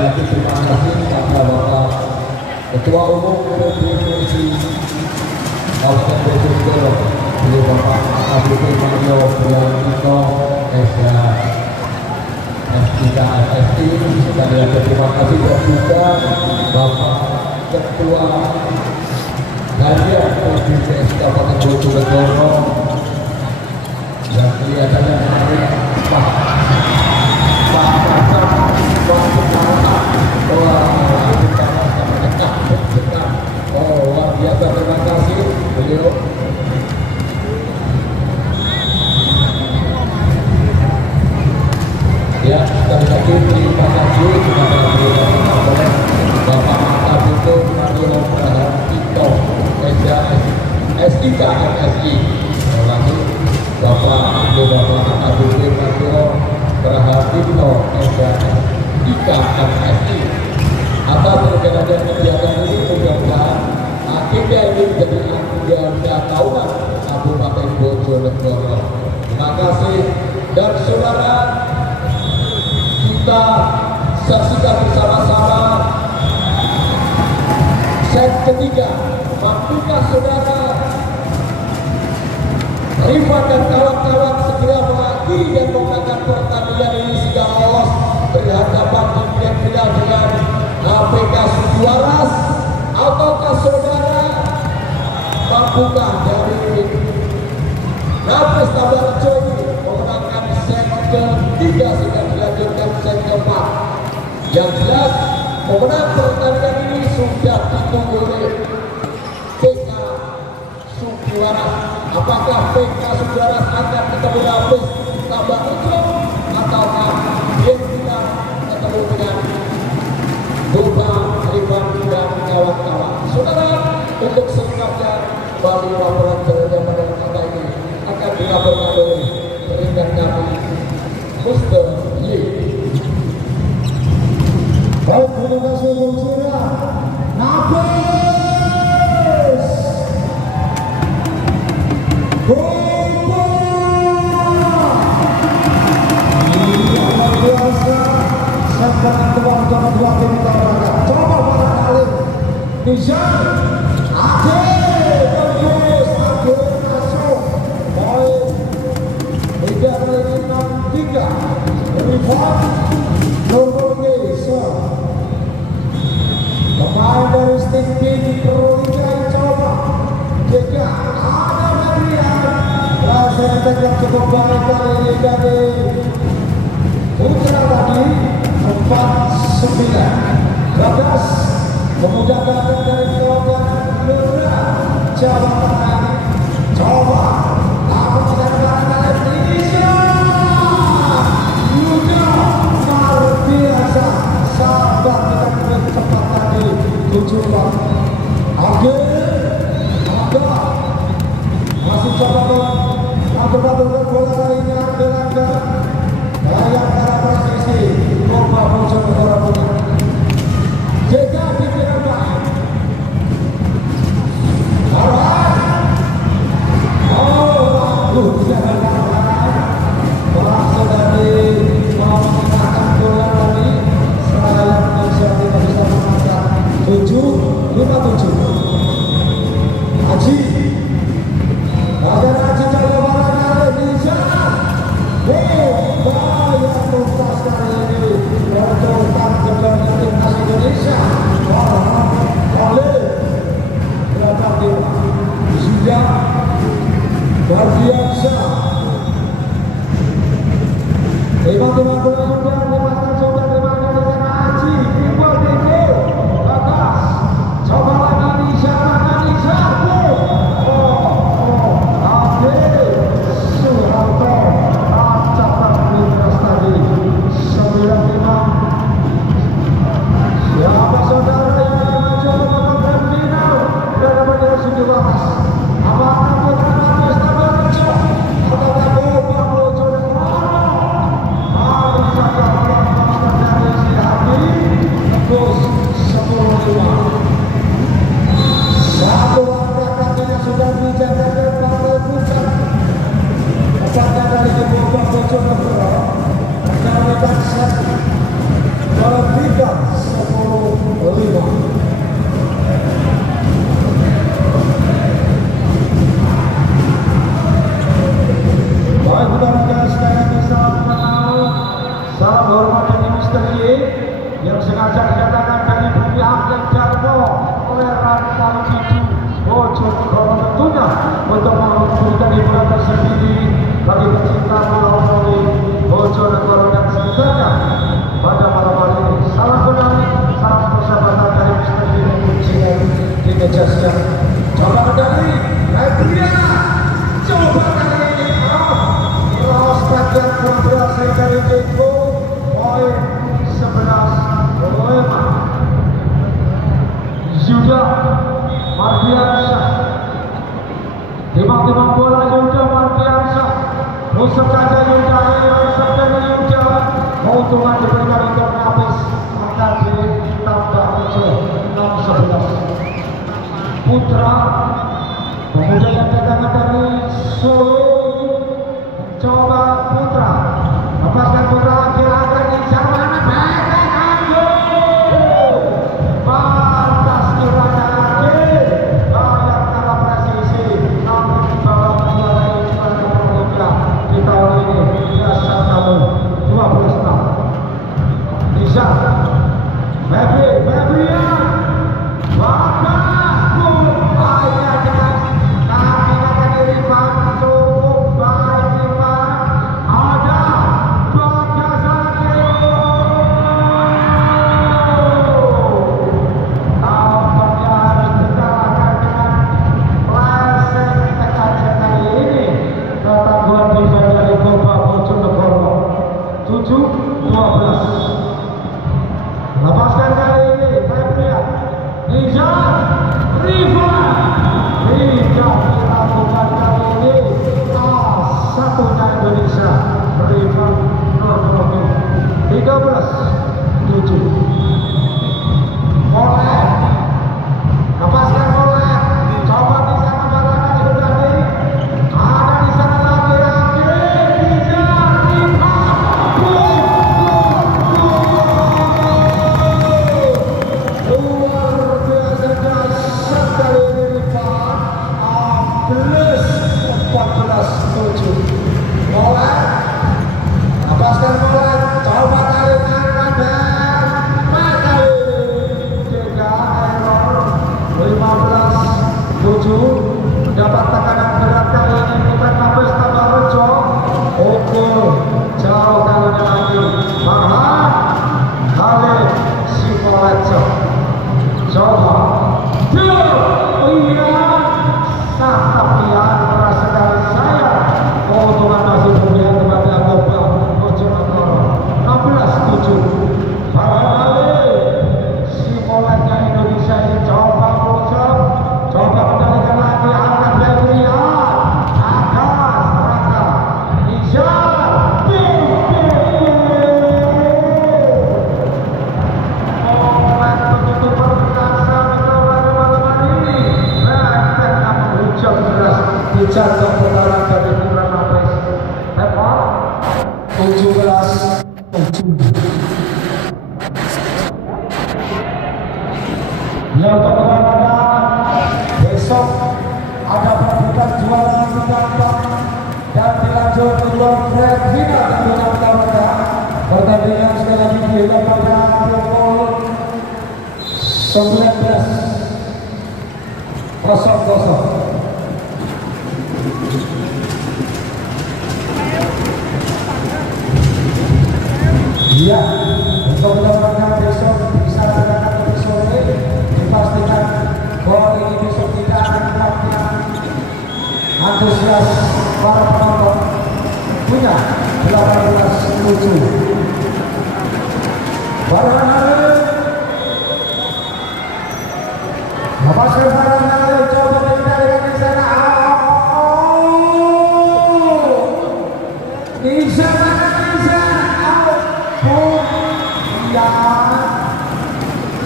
lagi terima kasih kepada Bapak Ketua Umum PPSI Kabupaten Bojonegoro, beliau Bapak AKBP Mario Priantito, SDKFSI. Sekali lagi terima kasih, dan juga Bapak Ketua Harian PPSI Kabupaten Bojonegoro yang kelihatannya menarik Pak luar biasa, terima kasih beliau. Ya, sekali lagi terima kasih kepada Bapak Akabito Mario Priantito, SIK MSI. Lagi Bapak Akabito Mario Priantito, SIK MSI. Atas rencana kegiatan ini, mudah-mudahan akhirnya ini menjadi agenda tahunan Kabupaten Bojonegoro. Terima kasih, dan saudara, kita saksikan bersama-sama set ketiga. Mampukah saudara Rifan dan kawan-kawan segera mengakhiri dan memenangkan pertandingan ini sehingga lolos berhadapan di final dengan APK Sukuwaras, ataukah saudara mampukah dari Nafis Tabarjo ini memenangkan set ketiga sehingga dilanjutkan set keempat? Yang jelas pemenang pertandingan ini sudah ditunggu oleh PK Sukuwaras. Apakah PK Sukuwaras akan ketemu Nafis Tabarjo, ataukah dia kita ketemu dengan Bapak Rifan dan kawan-kawan? Saudara, untuk selengkapnya Bali laporan jalannya pada kata ini akan dilaporkan oleh rekan kami Mr. Y. Baik, terima kasih Bungsira Nafis Boba luar biasa. Sekarang teman-teman dua tim olahraga coba barangkali Nizam Ade bagus, Ade masuk poin 3-6-3. Rifan Nurmulisa pemain dari Stinky diperlukan coba jika ada bagian rasa yang cukup baik kali ini dari Putra tadi 4-9 Bagas memudahkan dari kawasan Lura Jawa Tengah. Coba namun tidak barangkali Indonesia juga luar biasa. Sahabat kita dengan cepat tadi 7 bak Agil masih coba mengatur-atur bola kali ini. Agil layak pada posisi Koma Bojonegoro punya jika pikiran baik. Alright, bagus berhasil dari mengenakan bola tadi. Serangan Indonesia tidak bisa mengangkat 7-5-7. Haji Haji coba barangkali bisa bahaya tuntas kali ini menentukan kemenangan timnas Indonesia. Oleh berapa dia sudah luar biasa. Terima bola sudah dimakan coba dimakan dengan Haji Iqbal Deko Bagas. Coba lagi Nisa Suharto catat Mitra tadi 95. Siapa saudara yang akan maju memenangkan final dan namanya Sukuwaras? Apakah Putra Nafis Tabarjo ataukah Boba Bojonegoro? Mari saja Salam hormat dari misteri yang sengaja didatangkan dari bumi Angkeng Darmo oleh Rantan Cidu Bojonegoro, tentunya untuk memberikan hiburan tersendiri bagi pecinta bola voli Bojonegoro dan sekitarnya pada malam hari ini. Salam kenal, salam persahabatan dari misteri di meja siang. Coba dari Adriana, coba kali ini cross bagian kurang berhasil dari Jeko. Poin 11 Boema Yuda Mardiansyah, timang-timang bola Yuda Mardiansyah, musuh saja Yuda, sampai Yuda, keuntungan diberikan untuk Nafis, maka ditambah 6-11 Putra, kemudian tendangan dari Solo, mencoba Putra, lepaskan Putra, akhir-akhir di zaman pantas kiranya akhir banyak kalah presisi, namun di bawah juara Indonesia di tahun ini biasa kamu 12-6 bisa Febrian bagus ayah dengan kaki akan diripan cukup baik Ipan, ada Bagasakio tampaknya harus dikalahkan dengan pleset TKJ kali ini. Ketangguhan defense dari Boba Bojonegoro 7-12. Lepaskan kali ini Febrian Nizar Riva dilakukan kali ini satunya Indonesia Riva Nurmudi 13-7. Oleh lepaskan oleh coba di sana barangkali Hudani, ada di sana lagi Nizar Riva luar biasa dahsyat kali ini Rifan 14-7. Oleh lepaskan oleh coba kali kanan dan maka ini Dega error 15-7 mendapat tekanan berat kali ini Putra Nafis tambah Rejo ukur jauh kali lagi Farhan Khalid Simolejo coba iya Satapia merasa dari saya keuntungan masih punya kepada Boba Bojonegoro 16-7. Farhan Simolejo Indonesia ini coba close, coba kendalikan lagi angkat Febrian atas Raka Nizar begitu perkasa mencoba malam hari ini refleks namun hujan deras dijaga putaran dari Putra Nafis. Tepat 17-7. Yang terkenal besok ada perebutan juara Liga dan dilanjut untuk Grand Final dengan Garuda. Pertandingan sekali lagi dilakukan pada pukul 19:00. Iya, untuk mendapatkan besok bisa berangkat lebih sore, dipastikan bahwa ini besok tidak akan kurangnya antusias para penonton. Punya 18-7. Barangkali lepaskan barangkali coba dikendalikan di sana. Bisa ya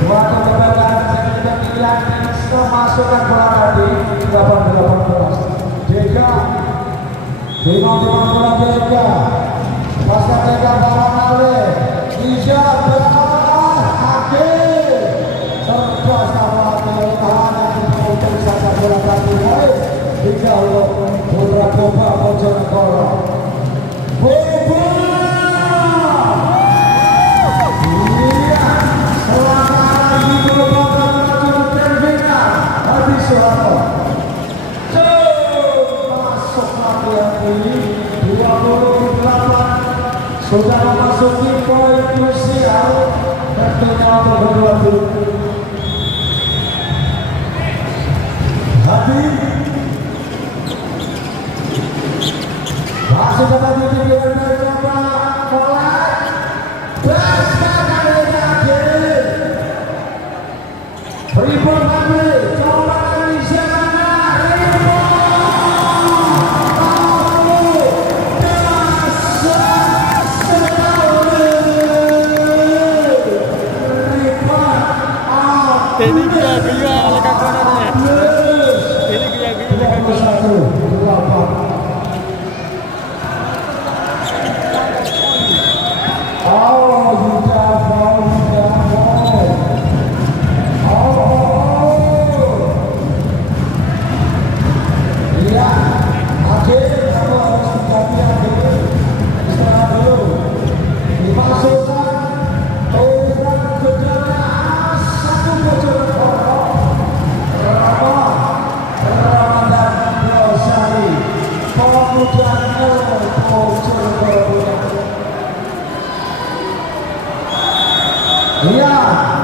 suatu kebanggaan saya tidak melihat masukkan bola tadi 18-18. Dega timang-timang bola Dega pasca Dega barangkali bisa akhir serba sama tahanan untuk saja bola tadi hingga Putra Boba Bojonegoro Boba sudah memasuki poin krusial tentunya untuk kedua tim. Hati masih dapat dibiarkan coba mulai basta kali lagi Ribon Hamri coba dari sana Ini gila-gila lekat kanannya. Ini gila-gila lekat kanan. Iya.